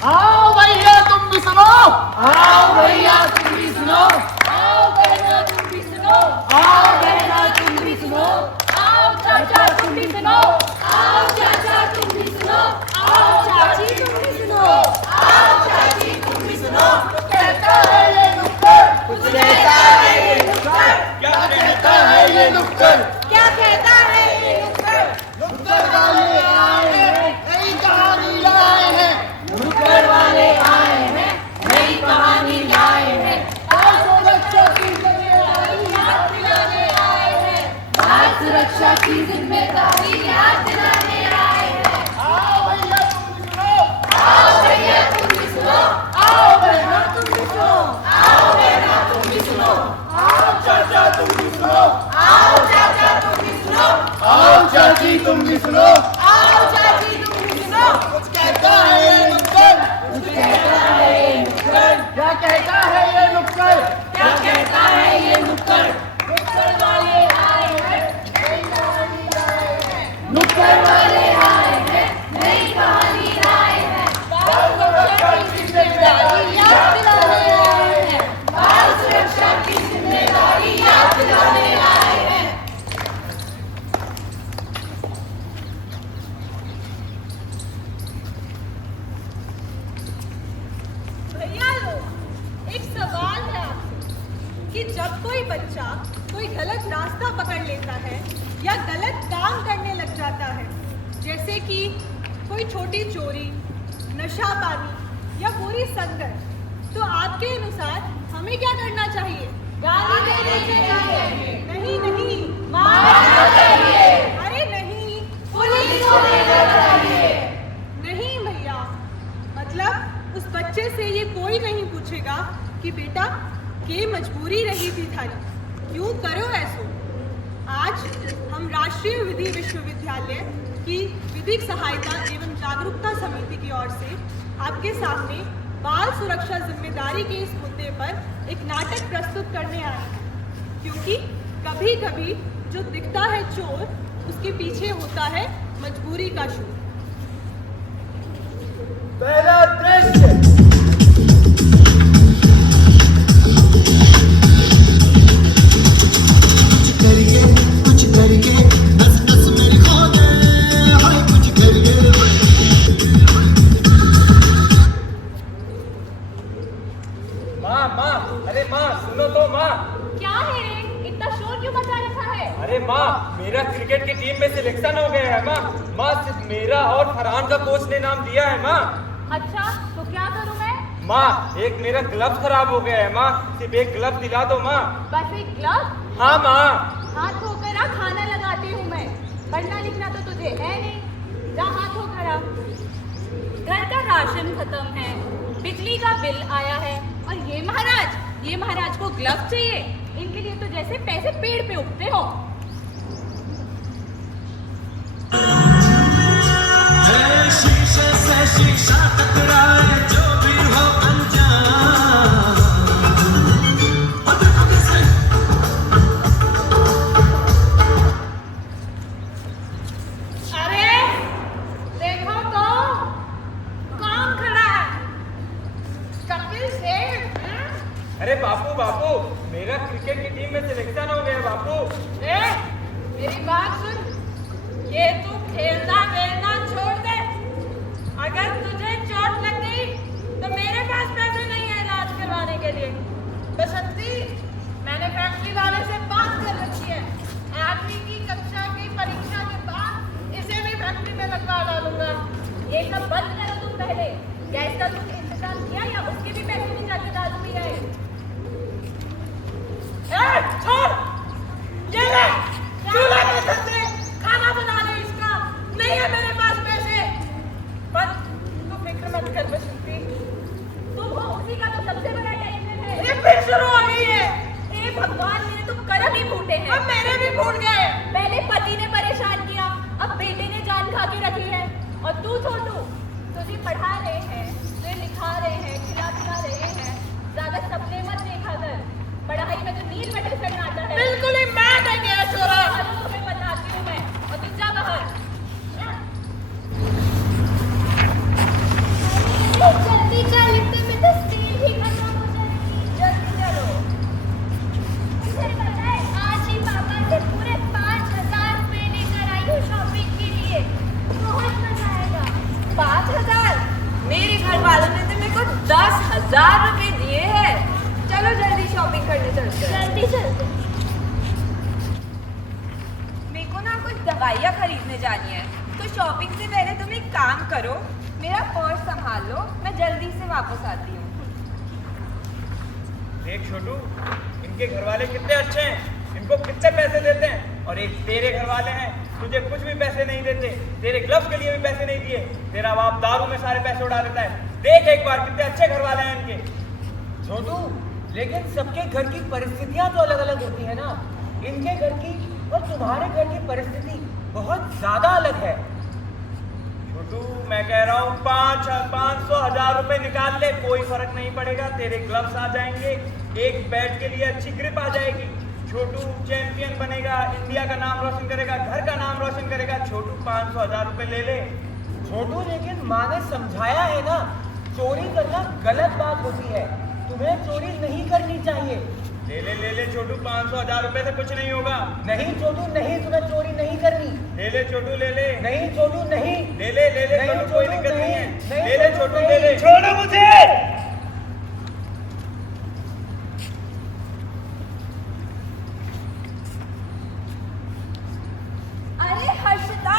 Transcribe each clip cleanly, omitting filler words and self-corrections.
आओ भैया तुम भी सुनो, आओ भैया तुम भी सुनो, आओ बहना तुम भी सुनो, आओ बहना तुम भी सुनो, आओ चाचा तुम भी सुनो, आओ चाचा तुम भी सुनो, आओ चाची तुम भी सुनो, आओ चाची तुम भी सुनो। कहता है ये नुक्कड़, कुछ कहता है ये नुक्कड़, क्या कहता है ये नुक्कड़, क्या कहता है ये नुक्कड़? नुक्कड़ वाले आए हैं, नई कहानी लाए हैं, नुक्कड़ वाले आए हैं, नई कहानी लाए हैं, बाल सुरक्षा की जिम्मेदारी याद दिलाने आए हैं, बाल सुरक्षा की जिम्मेदारी याद दिलाने आए हैं। आओ भैया तुम भी सुनो, आओ भैया तुम भी सुनो, आओ बहना तुम भी सुनो, आओ बहना तुम भी सुनो, आओ चाचा तुम भी सुनो, आओ चाचा तुम भी सुनो, आओ चाची तुम भी सुनो, आओ चाची तुम भी सुनो। कुछ कहता है ये नुक्कड़, कुछ कहता है ये नुक्कड़, क्या कहता है ये नुक्कड़, क्या कहता है ये नुक्कड़, नुक्कड़ वाले आए हैं, नई कहानी लाए हैं, नुक्कड़ वाले आए हैं, नई कहानी लाए हैं, बाल सुरक्षा की जिम्मेदारी याद दिलाने आए हैं। बाल सुरक्षा की जिम्मेदारी याद दिलाने आए हैं। भैया लोग, एक सवाल है आपसे कि जब कोई बच्चा कोई गलत रास्ता पकड़ लेता है या गलत काम करने लग जाता है, जैसे कि कोई छोटी चोरी, नशा पानी या बुरी संगत, तो आपके अनुसार हमें क्या करना चाहिए? गाली देनी चाहिए, नहीं नहीं, मारना चाहिए, अरे नहीं, पुलिस को देना चाहिए। नहीं भैया, मतलब उस बच्चे से ये कोई नहीं पूछेगा कि बेटा के मजबूरी रही थी थारी, क्यों करो ऐसो। आज हम राष्ट्रीय विधि विश्वविद्यालय की विधिक सहायता एवं जागरूकता समिति की ओर से आपके सामने बाल सुरक्षा जिम्मेदारी के इस मुद्दे पर एक नाटक प्रस्तुत करने आए हैं, क्योंकि कभी कभी जो दिखता है चोर, उसके पीछे होता है मजबूरी का शोर। पहला दृश्य, कुछ करिए नस नस मेरी खो दे, हाय कुछ करिए। माँ माँ, अरे माँ सुनो तो माँ। क्या है रे, इतना शोर क्यों मचा रखा है? अरे माँ, मेरा क्रिकेट की टीम में सिलेक्शन हो गया है माँ। माँ सिर्फ मेरा और फरहान का कोच ने नाम दिया है माँ। अच्छा, तो क्या करूं मैं? माँ एक मेरा ग्लव खराब हो गया है माँ, सिर्फ एक ग्लव दिला दो माँ। बस एक ग्लव? हाँ माँ। हाथ धोकर आ, खाना लगाती हूँ मैं। पढ़ना लिखना तो तुझे है नहीं, जा हाथ धो कर आ। घर का राशन खत्म है, बिजली का बिल आया है, और ये महाराज को ग्लव चाहिए। इनके लिए तो जैसे पैसे पेड़ पे उगते हो। शीशे से शीशा टकराए, जो भी हो अनजान। अरे देखो तो कौन खड़ा है? कपिल सेठ। अरे बापू बापू, मेरा क्रिकेट की टीम में सिलेक्शन हो गया बापू। ए, मेरी बात सुन, ये तू खेलना वेलना छोड़ दे। अगर तुझे चोट लग गई तो मेरे पास पैसे नहीं है इलाज करवाने के लिए। बसंती, मैंने फैक्ट्री वाले से बात कर रखी है, 8वीं की कक्षा की परीक्षा के बाद इसे भी फैक्ट्री में लगवा डालूंगा। ये सब बंद करो तुम पहले। गैस का कुछ इंतजाम किया या उसके भी पैसे में जाके दारू पी रहे? ए, छोड़! ये ले, चूल्हे में से खाना बना ले इसका। नहीं है मेरे पास पैसे। पर तू फिक्र मत कर बसंती। तुम हो उसी का तो सबसे बड़ा टेंशन है। ये फिर शुरू हो गई है। हे भगवान, मेरे तो करम ही फूटे हैं। अब मेरे भी फूट गए। पहले पति ने परेशान किया, अब बेटे ने जान खा के रखी है। और तू छोटू, तुझे पढ़ा रहे हैं, तुझे लिखा रहे हैं, खिला पिला रहे हैं, ज्यादा सपने मत देखा कर। पढ़ाई में तो नील मेडल करना आता है। बिल्कुल ही मैं नहीं गया छोरा। चलो तुम्हें बताती हूँ मैं, और तू जा बाहर। 5,000? मेरे घर वालों ने तो मेरे को 10,000 रुपए दिए हैं। चलो जल्दी शॉपिंग करने चलते हैं। जल्दी चलते। मेरे को ना कुछ दवाइयाँ खरीदने जानी है, तो शॉपिंग से पहले तुम एक काम करो, मेरा पर्स संभाल लो, मैं जल्दी से वापस आती हूँ। देख छोटू, इनके घर वाले कितने अच्छे हैं, इनको कितने पैसे देते हैं। और एक तेरे घर वाले हैं, तुझे कुछ भी पैसे नहीं देते, तेरे ग्लव्स के लिए भी पैसे नहीं दिए। तेरा बाप दारू में सारे पैसे उड़ा देता है। देख एक बार कितने अच्छे घर वाले हैं इनके। छोटू, लेकिन सबके घर की परिस्थितियां तो अलग अलग होती है ना। इनके घर की और तुम्हारे घर की परिस्थिति बहुत ज्यादा अलग है। छोटू, मैं कह रहा हूँ 500,000 रुपए निकाल ले, कोई फर्क नहीं पड़ेगा। तेरे ग्लव्स आ जाएंगे, एक बैट के लिए अच्छी ग्रिप आ जाएगी। छोटू चैंपियन बनेगा, इंडिया का नाम रोशन करेगा, घर का नाम रोशन करेगा। छोटू 500,000 रुपए ले ले। छोटू, लेकिन माँ ने समझाया है ना, चोरी करना गलत बात होती है, तुम्हें चोरी नहीं करनी चाहिए। ले ले छोटू, 500,000 रुपए से कुछ नहीं होगा। नहीं छोटू नहीं, तुम्हें चोरी नहीं करनी। ले छोटू ले ले। नहीं छोटू नहीं। ले नहीं, छोटू, कोई छोटू, दिक्कत नहीं है। नहीं, ले छोटू, छोटू नहीं। ले ले। छोड़ो मुझे। अरे हर्षिता,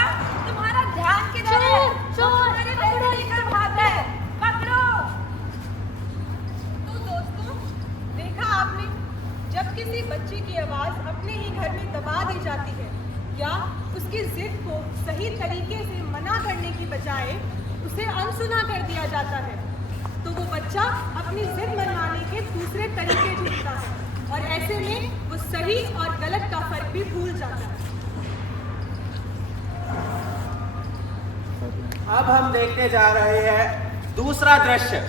तुम्हारा ध्यान किधर है? चोर, मेरे पैसे लेकर भाग रहा है, पकड़ो। तो दोस्तों, देखा आपने, जब किसी बच्चे की आवाज अपने ही घर में दबा दी जाती है या उसकी जिद को सही तरीके से मना करने की बजाय उसे अनसुना कर दिया जाता है, तो वो बच्चा अपनी जिद मनवाने के दूसरे तरीके ढूंढता है और ऐसे में वो सही और गलत का फर्क भी भूल जाता है। अब हम देखने जा रहे हैं दूसरा दृश्य।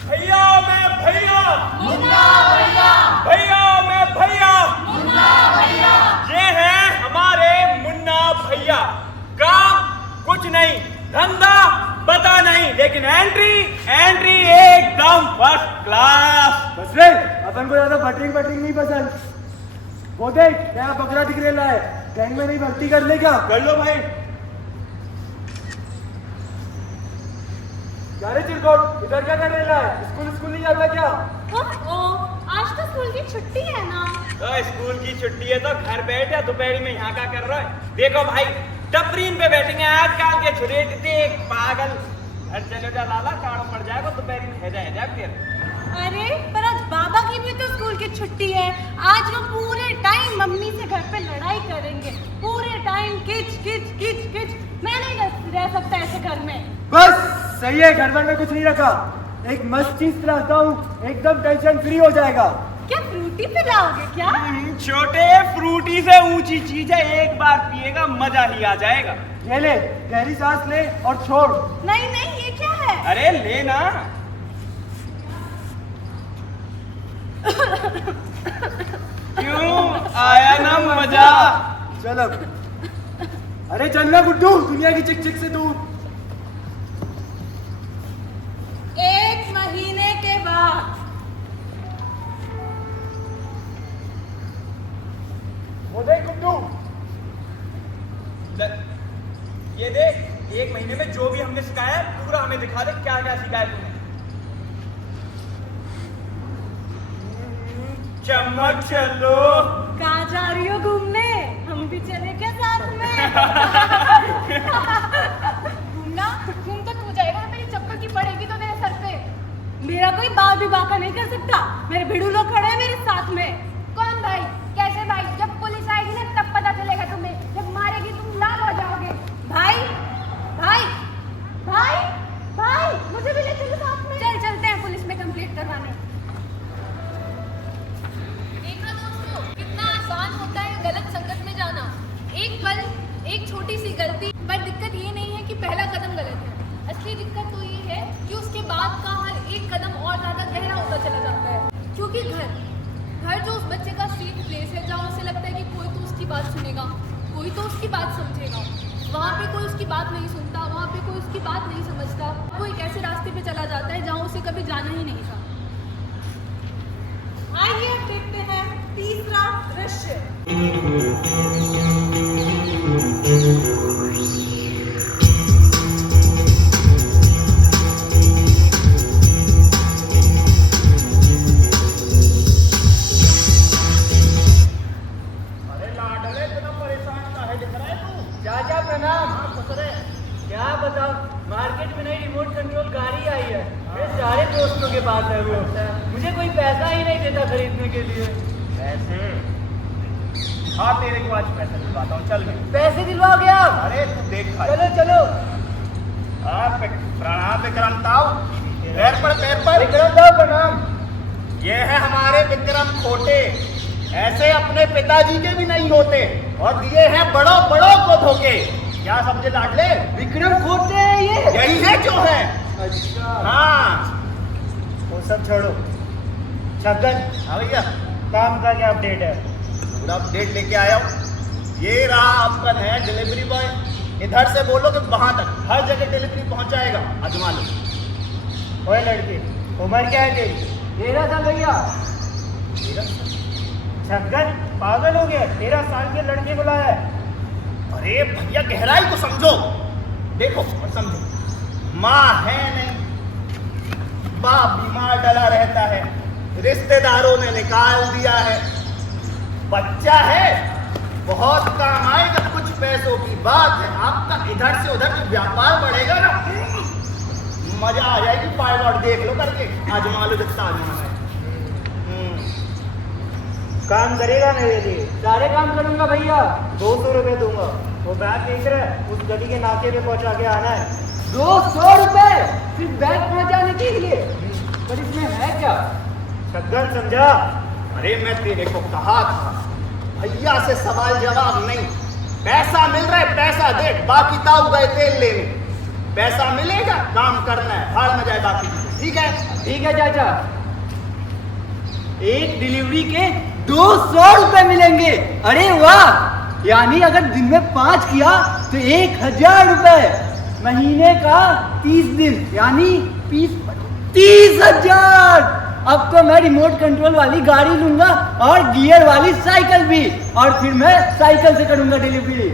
भैया मैं भैया, मुन्ना भैया, भैया मैं भैया, मुन्ना भैया। ये हैं हमारे मुन्ना भैया। काम कुछ नहीं, धंधा पता नहीं, लेकिन एंट्री एकदम फर्स्ट क्लास। बस रे, अपन को ज्यादा बटरिंग नहीं पसंद। वो देख, नया बकरा दिख रहा है, गैंग में नहीं भर्ती कर ले क्या? कर लो भाई। क्या रे चिरकोट, इधर क्या कर रहा है? स्कूल नहीं जाता क्या? आज तो स्कूल की छुट्टी है ना। तो स्कूल की छुट्टी है तो घर बैठ या दोपहरी में यहाँ क्या कर रहा है? देखो भाई, टपरीन पे बैठेंगे आजकल के छुरे एक पागल। घर चले जा लाला, काड़ो पड़ जाएगा दोपहरी में। है जा फिर। अरे पर आज बाबा की भी तो स्कूल की छुट्टी है। आज वो पूरे टाइम मम्मी से घर पे लड़ाई करेंगे, पूरे टाइम किच किच किच किच। मैं नहीं रह सकता ऐसे घर में। बस सही है, घर में कुछ नहीं रखा। एक मस्त चीज लाता हूँ, एकदम टेंशन फ्री हो जाएगा। क्या फ्रूटी पिलाओगे क्या? छोटे फ्रूटी से ऊंची चीज है, एक बार पिएगा मजा ही आ जाएगा। ये ले, गहरी सांस ले और छोड़। नहीं नहीं, ये क्या है? अरे ले ना। क्यों, आया ना मजा? चल अब। अरे चल ना गुड्डू, दुनिया की चिक चिक से दूर। 1 महीने के बाद। वो देख गुड्डू, ये देख, 1 महीने में जो भी हमने सिखाया है पूरा हमें दिखा दे, क्या क्या सिखाया तूने। चम्मच चलो। कहाँ जा रही हो घूमने? हम भी चले क्या साथ में? घूमना घूम तो तू जाएगा, मेरी चप्पल की पड़ेगी तो तेरे सर पे। मेरा कोई बाल भी बाका नहीं कर सकता। मेरे भिड़ू लोग खड़े हैं मेरे साथ में। कौन भाई? कैसे भाई? जब पुलिस आएगी ना तब पता चलेगा तुम्हें, जब मारेगी तुम लाल हो जाओगे। भाई भाई भाई भाई, मुझे भी ले चलो साथ में। चल चलते हैं पुलिस में कंप्लेंट करवाने। देखा दोस्तों, कितना आसान होता है गलत संगत में जाना। एक पल, एक छोटी सी गलती, पर दिक्कत ये नहीं है कि पहला कदम गलत है। असली दिक्कत तो ये है कि उसके बाद का हर एक कदम और ज्यादा गहरा होता चला जाता है। क्योंकि घर जो उस बच्चे का सेफ प्लेस है, जहाँ उसे लगता है कि कोई तो उसकी बात सुनेगा, कोई तो उसकी बात समझेगा, वहाँ पे कोई उसकी बात नहीं सुनता, वहाँ पे कोई उसकी बात नहीं समझता। वो एक ऐसे रास्ते पे चला जाता है जहाँ उसे कभी जाना ही नहीं था। आइए अब देखते हैं तीसरा दृश्य। बताओ, मार्केट में नई रिमोट कंट्रोल गाड़ी आई है, मेरे सारे दोस्तों के पास है वो। मुझे कोई पैसा ही नहीं देता खरीदने के लिए। पैसे? हाँ तेरे को आज पैसे दिलवाता हूँ, चल मैं। पैसे दिलवाओगे आप? अरे तू देख भाई। चलो चलो। प्रणाम विक्रम ताऊ, पैर पर विक्रम ताऊ प्रणाम। ये है हमारे विक्रम खोटे, ऐसे अपने पिताजी के भी नहीं होते और दिए हैं बड़ों बड़ों को धोखे। क्या समझे लाडले? विक्रम खोटे हैं ये? यही है जो है। अच्छा हाँ वो सब छोड़ो। छगन, हाँ भैया, काम का क्या अपडेट है? पूरा अपडेट लेके आया हूँ। ये रहा आपका नया डिलीवरी बॉय। इधर से बोलो कि वहां तक हर जगह डिलीवरी पहुंचाएगा, आजमा लो। ओए लड़की, उम्र क्या है तेरी? 13 साल भैया। छगन, पागल हो गया? 13 साल के लड़के को लाया है। अरे भैया गहराई को समझो, देखो और समझो। माँ है नहीं, बाप बीमार डला रहता है, रिश्तेदारों ने निकाल दिया है, बच्चा है बहुत काम आएगा, कुछ पैसों की बात है। आपका इधर से उधर जो व्यापार बढ़ेगा ना, मजा आ जाएगी। पायलट देख लो करके, आजमा लो जितना आजमाना है। काम करेगा मेरे लिए? सारे काम करूंगा भैया। 200 रुपए दूंगा। वो बैग देख रहा है, उस गली के नाके पे पहुंचा के आना है। 200 रुपए सिर्फ बैग पहुंचाने के लिए? पर इसमें है क्या? छगन समझा? अरे मैं तेरे को कहा था, भैया से सवाल जवाब नहीं। पैसा मिल रहा है, पैसा दे, बाकी ताऊ गए तेल लेने। पैसा मिलेगा, काम करना है, भाड़ में जाए बाकी चीजें। ठीक है? ठीक है चाचा। एक डिलीवरी के 200 रुपए मिलेंगे। अरे वाह, यानी अगर दिन में 5 किया तो 1000 रुपए। महीने का 30 दिन यानी 30,000। अब तो मैं रिमोट कंट्रोल वाली गाड़ी लूंगा और गियर वाली साइकिल भी, और फिर मैं साइकिल से करूंगा डिलीवरी।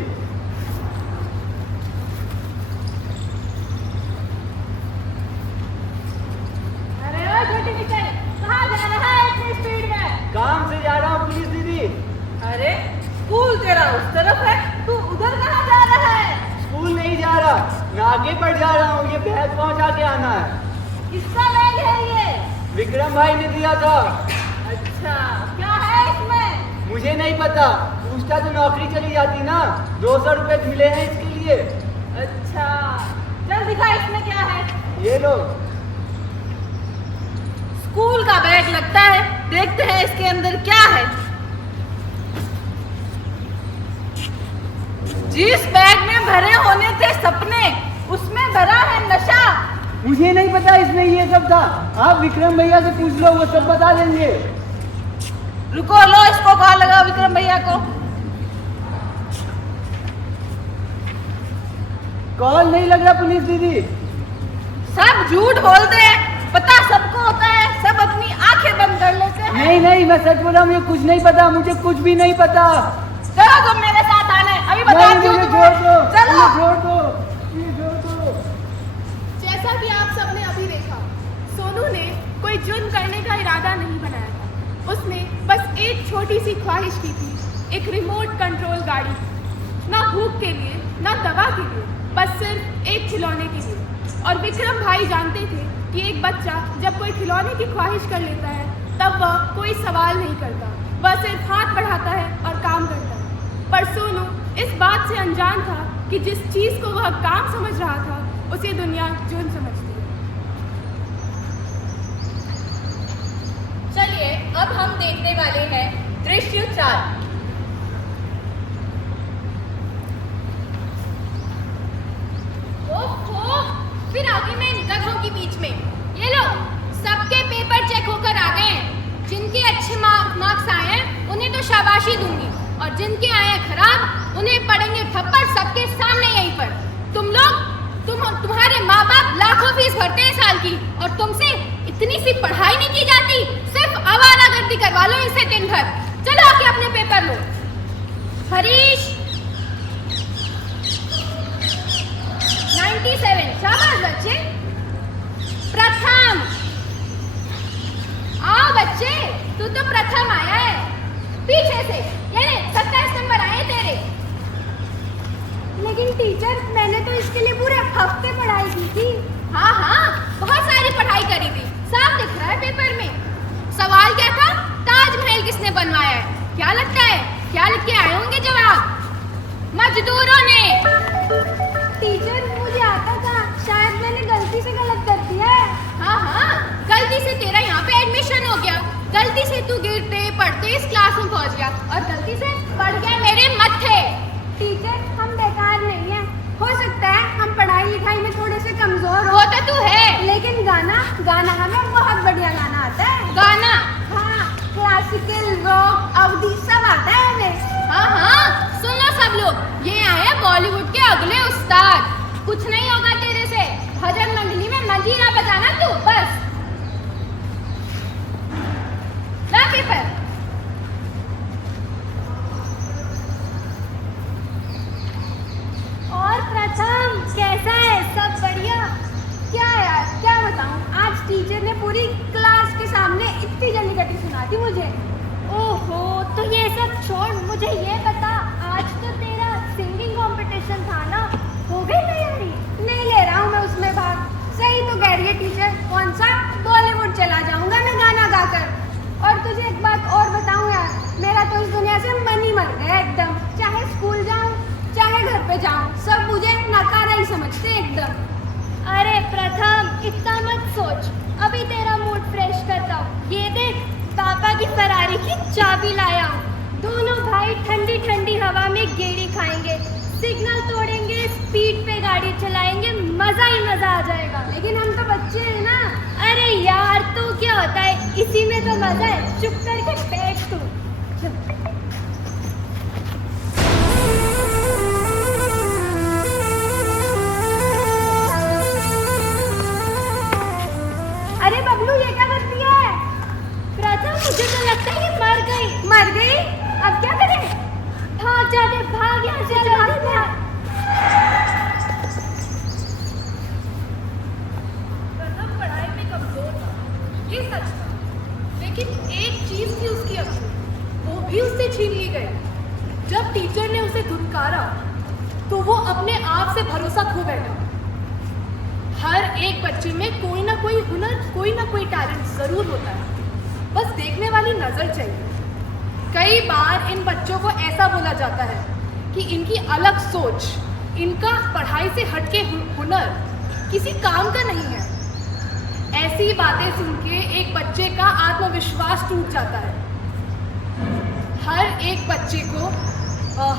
अरे ओ छोटी निकल, कहाँ जा रहा है इतनी स्पीड में? काम से जा रहा हूँ पुलिस दीदी। अरे स्कूल तेरा उस तरफ है, तू उधर कहाँ जा रहा है? स्कूल नहीं जा रहा, नाके पर जा रहा हूँ, ये बैग पहुंचा के आना है। किसका बैग है ये? विक्रम भाई ने दिया था। अच्छा, क्या है इसमें? मुझे नहीं पता, पूछता तो नौकरी चली जाती ना। 200 रुपए मिले हैं इसके लिए। अच्छा, चल दिखा इसमें क्या है। ये लो। स्कूल का बैग लगता है, देखते हैं इसके अंदर क्या है। जिस बैग में भरे होने थे सपने, उसमें भरा है नशा। मुझे नहीं पता इसमें ये सब था, आप विक्रम भैया से पूछ लो, वो सब बता देंगे। रुको, लो इसको कॉल लगाओ विक्रम भैया को। कॉल नहीं लग रहा पुलिस दीदी। सब झूठ बोलते हैं, पता सबको होता है, सब अपनी आंखें बंद कर लेते हैं। नहीं नहीं, मैं सच बोल रहा हूँ, मुझे कुछ नहीं पता, मुझे कुछ भी नहीं पता। चलो तुम मेरे साथ आने, अभी नहीं, बताती हूँ मुझे तुम्हें। छोड़ दो, चलो। मुझे छोड़ दो, ये छोड़ दो। जैसा कि आप सबने अभी देखा, सोनू ने कोई जुर्म करने का इरादा नहीं बनाया था। उसने बस एक छोटी सी ख्वाहिश की थी, एक रिमोट कंट्रोल गाड़ी। ना भूख के लिए, ना दवा के लिए, बस सिर्फ एक खिलौने के लिए। और विक्रम भाई जानते थे कि एक बच्चा जब कोई खिलौने की ख्वाहिश कर लेता है, तब वह कोई सवाल नहीं करता, वह सिर्फ हाथ बढ़ाता है और काम करता है। पर सोनू इस बात से अनजान था कि जिस चीज़ को वह काम समझ रहा था, उसे दुनिया जुर्म समझती है। चलिए अब हम देखने वाले हैं दृश्य 4। ओहो, फिर आगे मैं निकल गई बीच में। ये लो, सबके पेपर चेक होकर आ गए हैं। जिनके अच्छे मार्क्स आए हैं उन्हें तो शाबाशी दूंगी, और जिनके आए हैं खराब उन्हें पड़ेंगे थप्पड़ सबके सामने यहीं पर। तुम लोग, तुम्हारे माँ बाप लाखों फीस भरते हैं साल की, और तुमसे इतनी सी पढ़ाई नहीं की जाती। सिर्फ आवारागर्दी करवा लो इनसे दिन भर। चलो आके अपने पेपर लो। हरीश 97, शाबाश बच्चे। प्रथम, आओ बच्चे, तू तो प्रथम आया है। पीछे से, ये ले 27 नंबर आए तेरे। लेकिन टीचर मैंने तो इसके लिए पूरे हफ्ते पढ़ाई की थी। हाँ हाँ, बहुत सारी पढ़ाई करी थी, साफ दिख रहा है पेपर में। सवाल क्या था? ताजमहल किसने बनवाया है? क्या लगता है क्या लिख के आए होंगे जवाब? मजदूरों ने। टीचर मुझे आता था, शायद मैंने गलती से गलत कर दिया है। हाँ हाँ, गलती से तेरा यहाँ पे एडमिशन हो गया, गलती से तू गिरते पढ़ते इस क्लास में पहुँच गया और गलती से पढ़ गया मेरे मत्थे। टीचर हम बेकार नहीं हैं, हो सकता है हम पढ़ाई लिखाई में थोड़े से कमजोर हो, वो तो तू है। लेकिन गाना हमें बहुत बढ़िया गाना आता है। गाना? हाँ, क्लासिकल, रॉक, अवधी सब आता है हमें। हाँ हाँ, सुन लो सब लोग, ये आए हैं बॉलीवुड के अगले उस्ताद। कुछ नहीं होगा तेरे से, भजन मंडली में मंजीरा बजाना तू बस। ला पेपर। और प्रथम कैसा है? सब बढ़िया? क्या यार, क्या बताऊं, आज टीचर ने पूरी क्लास के सामने इतनी जल्दी कटी सुना दी मुझे। ओहो, तो ये सब छोड़, मुझे ये बता, आज तो तेरा सिंगिंग कंपटीशन था ना, हो गई तैयारी? नहीं ले रहा हूँ मैं उसमें भाग। सही तो कह रही है टीचर, कौन सा बॉलीवुड चला जाऊंगा मैं गाना गाकर। और तुझे एक बात और बताऊं यार, मेरा तो इस दुनिया से मन ही मर गया एकदम। चाहे स्कूल जाऊं चाहे घर पे जाऊं, सब मुझे नकारा ही समझते एकदम। अरे प्रथम, इतना मत सोच, अभी तेरा मूड फ्रेश करता हूँ। ये देख, पापा की फरारी की चाबी लाया हूँ। दोनों भाई ठंडी ठंडी हवा में गेड़ी खाएंगे, सिग्नल तोड़ेंगे, स्पीड पे गाड़ी चलाएंगे, मजा ही मजा आ जाएगा। लेकिन हम तो बच्चे हैं ना। अरे यार, तो क्या होता है, इसी में तो मजा है। चुप करके बैठ तू। अरे बबलू, ये क्या करती है? प्रथम, मुझे तो लगता है ये मर गई। मर गई? अब क्या करें? भाग जाते, भाग यहाँ से, जल्दी भाग। प्रथम पढ़ाई में कमजोर था, ये सच था, लेकिन एक चीज थी उसकी अक्ल, वो भी उससे छीन ली गई। जब टीचर ने उसे धुतकारा तो वो अपने आप से भरोसा खो बैठा। हर एक बच्चे में कोई ना कोई हुनर, कोई ना कोई टैलेंट जरूर होता है, बस देखने वाली नजर चाहिए। कई बार इन बच्चों को ऐसा बोला जाता है कि इनकी अलग सोच, इनका पढ़ाई से हटके हुनर किसी काम का नहीं है। ऐसी बातें सुन के एक बच्चे का आत्मविश्वास टूट जाता है। हर एक बच्चे को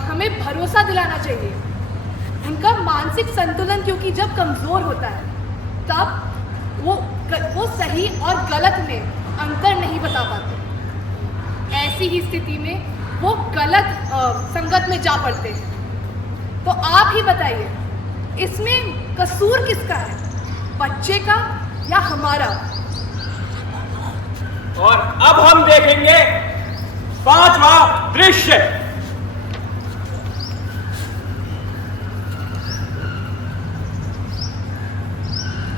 हमें भरोसा दिलाना चाहिए। उनका मानसिक संतुलन क्योंकि जब कमज़ोर होता है तब वो सही और गलत में अंतर नहीं बता पाते। ऐसी ही स्थिति में वो गलत संगत में जा पड़ते हैं। तो आप ही बताइए, इसमें कसूर किसका है, बच्चे का या हमारा? और अब हम देखेंगे 5वां दृश्य।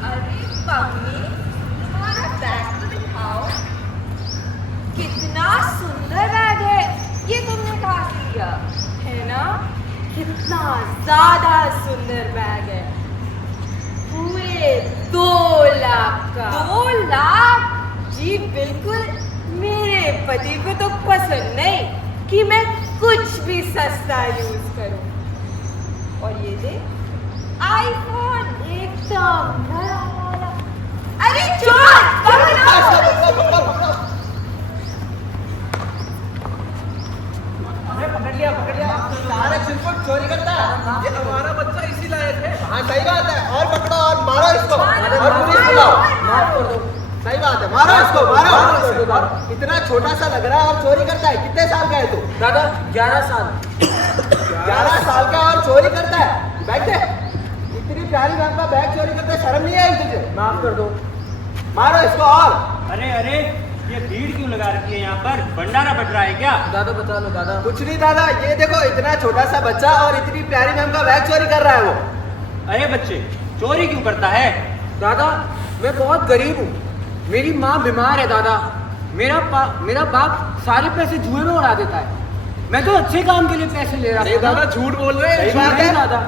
अरे मम्मी, तुम्हारा बैग तो दिखाओ। कितना सुंदर बैग है, ये तुमने कहाँ से लिया है ना? कितना ज्यादा सुंदर बैग है, पूरे 2 लाख का। 2 लाख? जी बिल्कुल, मेरे पति को तो पसंद नहीं कि मैं कुछ भी सस्ता यूज करूं। और ये दे आईफोन एकदम नया वाला। अरे चोर, पकड़ लिया सारे चिरकुट चोरी करता है, ये हमारा बच्चा इसी लायक है। हाँ सही बात है, और पकड़ो और मारो इसको, और पुलिस बुलाओ। माफ कर दो, सही बात है, मारो इसको, मारो। इतना छोटा सा लग रहा है और चोरी करता है। कितने साल का है तू? दादा 11 साल। 11 साल का और चोरी करता है? बैग दे। इतनी प्यारी मैम का बैग चोरी करता है, शर्म नहीं आई तुझे? माफ कर दो, मारो इसको। और अरे अरे, ये भीड़ क्यों लगा रखी है यहाँ पर? भंडारा बट रहा है क्या? दादा बता लो दादा। कुछ नहीं दादा, ये देखो इतना छोटा सा बच्चा और इतनी प्यारी मैम का बैग चोरी कर रहा है वो। अरे बच्चे, चोरी क्यों करता है? दादा मैं बहुत गरीब हूँ, मेरी माँ बीमार है दादा। मेरा बाप सारे पैसे जुए में उड़ा देता है। मैं तो अच्छे काम के लिए पैसे ले रहा था। दादा झूठ बोल रहे हैं। सही बात है दादा।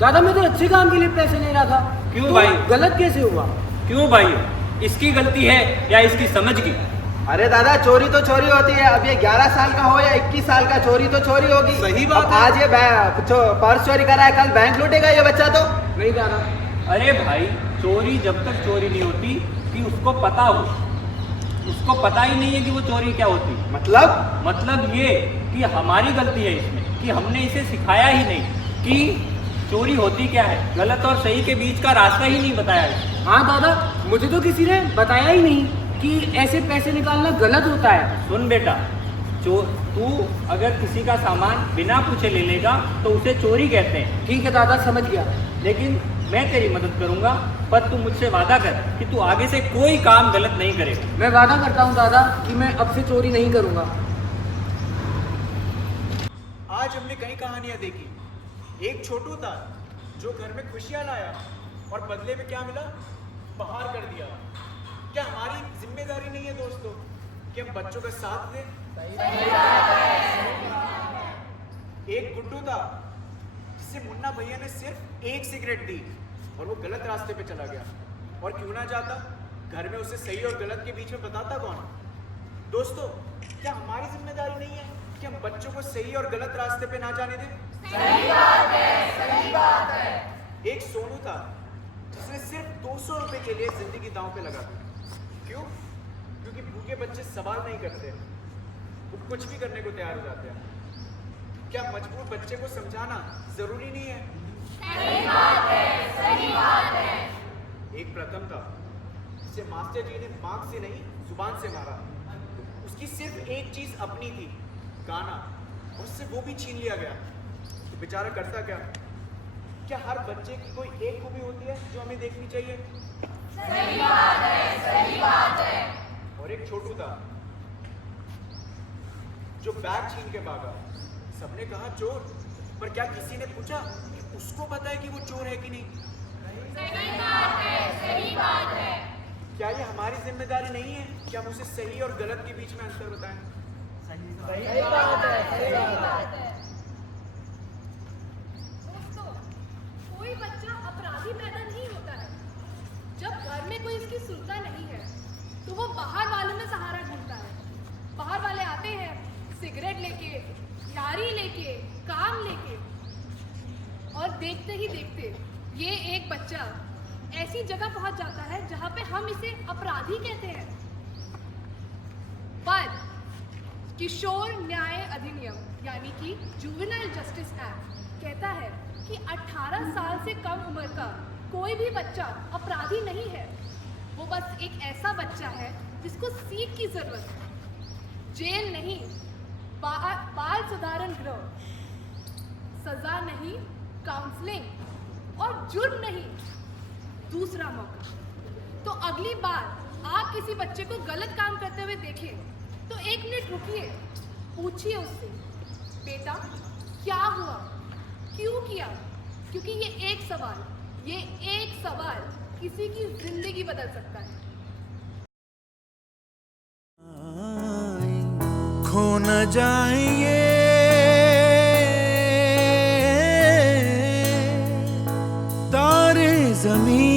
दादा मैं तो अच्छे काम के लिए पैसे ले रहा था। क्यों तो भाई? गलत कैसे हुआ? क्यों भाई, इसकी गलती है या इसकी समझ की? अरे दादा चोरी तो चोरी होती है, अब ये 11 साल का हो या 21 साल का, चोरी तो चोरी होगी। सही बात अब है। आज ये पर्स चोरी करा है, कल बैंक लूटेगा ये बच्चा तो। नहीं दादा। अरे भाई, चोरी जब तक चोरी नहीं होती कि उसको पता हो, उसको पता ही नहीं है कि वो चोरी क्या होती। मतलब ये कि हमारी गलती है इसमें कि हमने इसे सिखाया ही नहीं कि चोरी होती क्या है, गलत और सही के बीच का रास्ता ही नहीं बताया है। हाँ दादा, मुझे तो किसी ने बताया ही नहीं कि ऐसे पैसे निकालना गलत होता है। सुन बेटा, तू अगर किसी का सामान बिना पूछे ले लेगा तो उसे चोरी कहते हैं। ठीक है दादा, समझ गया। लेकिन मैं तेरी मदद करूंगा, पर तू मुझसे वादा कर कि तू आगे से कोई काम गलत नहीं करेगा। मैं वादा करता हूँ दादा कि मैं अब से चोरी नहीं करूँगा। आज हमने कई कहानियां देखी। एक छोटू था जो घर में खुशियां लाया और बदले में क्या मिला? बाहर कर दिया। क्या हमारी जिम्मेदारी नहीं है दोस्तों कि हम बच्चों का साथ दें? एक गुड्डू था जिसे मुन्ना भैया ने सिर्फ एक सिगरेट दी और वो गलत रास्ते पे चला गया। और क्यों ना जाता, घर में उसे सही और गलत के बीच में बताता कौन? दोस्तों, क्या हमारी जिम्मेदारी नहीं है कि हम बच्चों को सही और गलत रास्ते पे ना जाने दें? सही बात है, सही बात है। एक सोनू था जिसने सिर्फ 200 रुपए के लिए जिंदगी दांव पे लगा दी। क्यों? क्योंकि भूखे बच्चे सवाल नहीं करते, वो कुछ भी करने को तैयार हो जाते हैं। क्या मजबूर बच्चे को समझाना जरूरी नहीं है? सही बात है, सही बात है। एक प्रथम था जिसे मास्टर जी ने मार्क्स से नहीं जुबान से मारा। उसकी सिर्फ एक चीज अपनी थी, गाना, और उससे वो भी छीन लिया गया। तो बेचारा करता क्या? क्या हर बच्चे की कोई एक खूबी होती है जो हमें देखनी चाहिए? सही बात है, सही बात है। और एक छोटू था जो बैग छीन के भागा। सबने कहा चोर, पर क्या किसी ने पूछा कि उसको पता है कि वो चोर है कि नहीं? सही बात है, सही बात है। क्या ये हमारी जिम्मेदारी नहीं है कि हम उसे सही और गलत के बीच में अंतर बताएं? सही बात है, सही बात है। दोस्तों, कोई बच्चा अपराधी पैदा नहीं होता है। जब घर में कोई इसकी सुनता नहीं है तो वो बाहर वालों में सहारा ढूंढता है। बाहर वाले आते हैं सिगरेट लेके, यारी लेके, काम लेके, और देखते ही देखते ये एक बच्चा ऐसी जगह पहुंच जाता है जहां पे हम इसे अपराधी कहते हैं। पर किशोर न्याय अधिनियम यानी कि जुवेनाइल जस्टिस एक्ट कहता है कि 18 साल से कम उम्र का कोई भी बच्चा अपराधी नहीं है। वो बस एक ऐसा बच्चा है जिसको सीख की जरूरत है। जेल नहीं, बाल सुधारण गृह, सजा नहीं, काउंसलिंग, और जुर्म नहीं, दूसरा मौका। तो अगली बार आप किसी बच्चे को गलत काम करते हुए देखें तो 1 मिनट रुकिए, पूछिए उससे, बेटा क्या हुआ, क्यों किया? क्योंकि ये एक सवाल किसी की जिंदगी बदल सकता है। खो न जाएंगे तारे जमीन